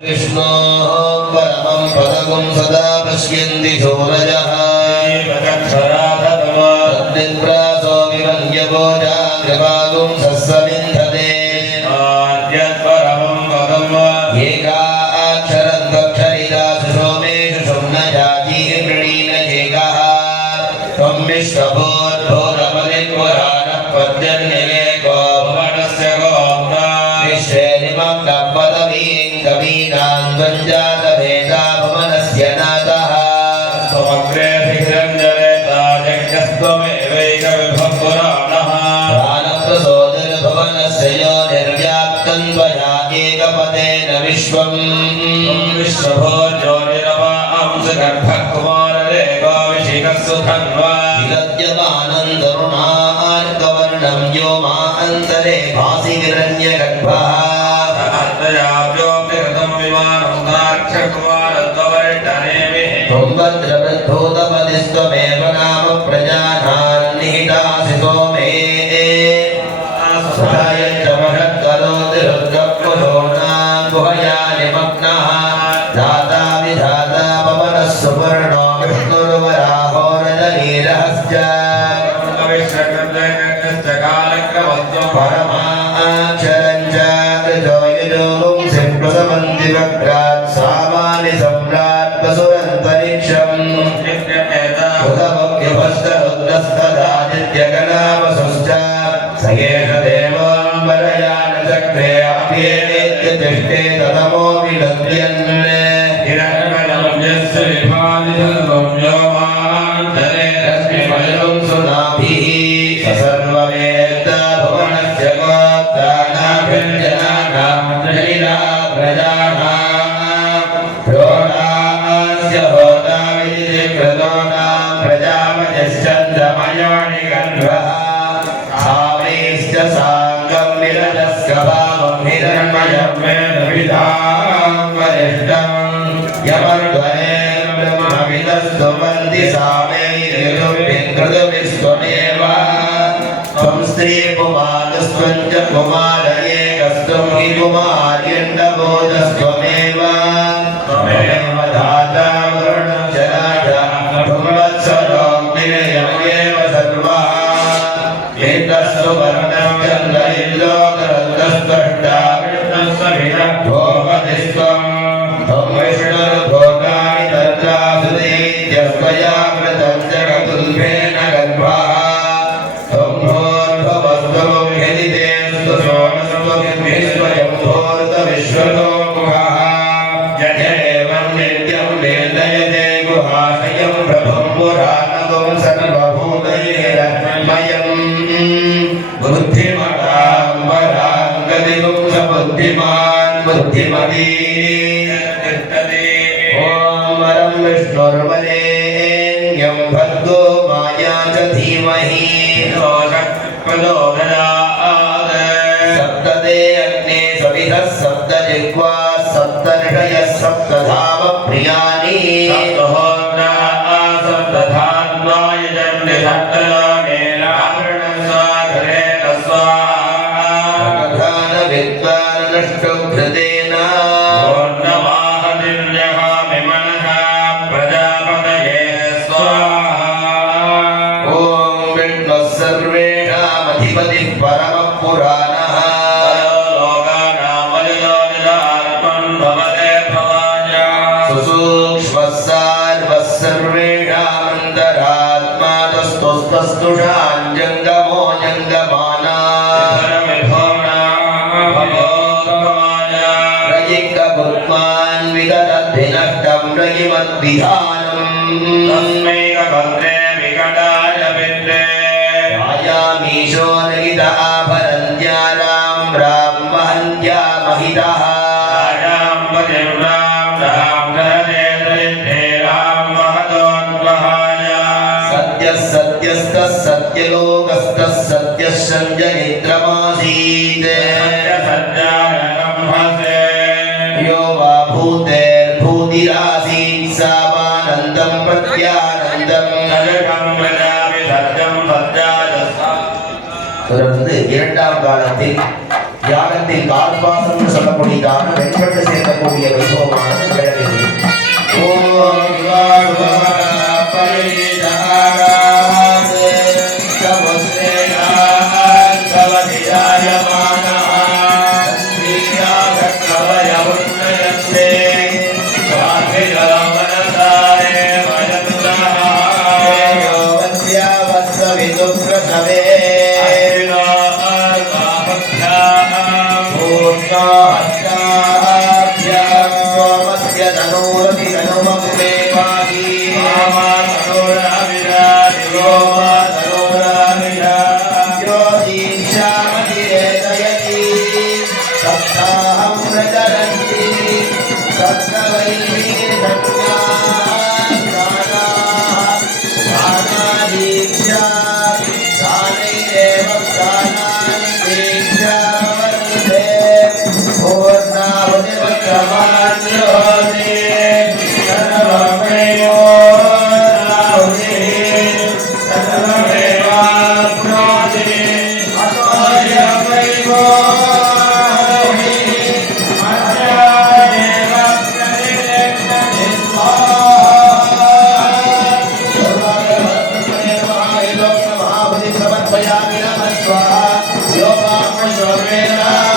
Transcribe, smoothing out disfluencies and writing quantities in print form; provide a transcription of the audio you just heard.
विष्णोः परमं पदं सदा पश्यन्ति सूरजः तद्विप्रासो विमन्यभोजा कृपागुं सस्सविन्धते यत्परमं पदम् एकाक्षरं दक्षरिदासु सोमेषु सुम्नजाती प्रणीन एकः त्वं विश्वभूर्भुवपदिपुराणः पद्यन्येको भुवनस्य गोप्ता विश्वेनिमं पदवीं कवीनां द्वन्द्वादभेदा भुवनस्य नाथः समग्रे धिरञ्जनेता यज्ञस्त्वमेवैकविभुपुराणः प्राणप्रसोदरभुवनस्य यो निर्व्याप्तं त्वया एकपदेन विश्वम् विश्वभोज्योतिरवा अंशगर्भकुमाररेवाभिषेकस्सुधन्वा विदद्यमानन्दरुणार्कवर्णं व्योमा अन्तरे भासि हिरण्यगर्भः अन्तर्याव्योऽप्यकृतं विमानं दाक्षकुमारत्ववर्णनेमिः त्वम्भद्रवद्भूतपदिस्त्वमेव नाम प्रजानां निहितासि सोमे सहायश्च महत्करोति रुद्रपुरोणां गुहया निमग्नः दाता विधाता पवनः सुपर्णो विष्णुर्वराहो रजनीरहश्च परमाक्षरं च ऋजोयुजोगुं सिंहसमन्ति वक्रात् सामानि सम्राट् वसुरन्तरिक्षम् उदभव्यभस्तरुद्रस्तदादित्यकलावसुश्च स एष देवाम्बरयानचक्रे अप्येवेत्य तिष्ठे ततमो विलग्यन् हिरण्यस्य विभादितं व्योमान्तरे रश्मिमयं सुनाभिः स सर्ववेत्त भुवनस्य गोत्राणाभ्यञ्जनानां जनिला प्रजानां प्रोणास्य होता विदिते कृतोनां प्रजापतिश्चन्द्रमयोनि गन्धः सावैश्च साङ्गं विरजस्य भावं हिरण्मयं वेदविधां वरिष्ठं यमर्ध्वरे ब्रह्मविदस्तु वन्ति सावैर्यदुर्भिङ्कृतविश्वमेव त्वं स्त्रीपुमादस्त्वं च कुमार एकस्त्वं हि कुमार्यण्डबोधस्त्वमेव त्वमेव धाता वरुणं च राजा त्वं सर्वः एतस्तु वर्णं चन्द्र इल्लोकरन्दस्त्वष्टा विष्णुस्वभिरभोगतिस्त्वं त्वं विष्णुर्भोगानि तत्रासुदेत्यस्त्वया कृतं जगतुल्भेन गर्भः त्वं भूर्भुवस्त्वं ह्यदितेस्तु सोमस्त्वं विश्वयं भूर्तविश्वतोमुखः यदेवं नित्यं वेदयते गुहाशयं प्रभुं पुराणगुं सर्वभूतैरमयम् बुद्धिमतां परां गतिगुं स बुद्धिमान् बुद्धिमती ॐ वरं विष्णुर्वरेण्यं भर्गो माया च धीमहि सप्तते अग्ने सविधः सप्तजिह्वा सप्तर्षयः सप्तधाम प्रियाणि विद्वानष्टुभृतेन ॐ विष्णुः सर्वेषामधिपतिः परमः पुराणः सुसूक्ष्मः सार्वः सर्वेषामन्तरात्मा तस्तुस्तुषाञ्जङ्गमो जङ्गमाना रजिकपुत्मान् विगतद्भिनष्टं रजिमद्विधानम् रायामीशो नगित आभरन्त्यारां ब्राह्महन्त्या महितः सत्यः सत्यस्तः सत्यलोकस्तः सत्यः सञ्जनित्रमासीत् यो वा भूतेर्भूतिरासीत् सावानन्दं प्रत्यानन्दम् தொடர்ந்து இரண்டாம் காலத்தில் யாகத்தில் கால்பாசம் என்று சொல்லக்கூடியதான வெண்பட்டு சேர்க்கக்கூடிய வைபவமானது நிகழவில்லை. ஓம் समर्पयामि नमः स्वाहा योगामश्वमेना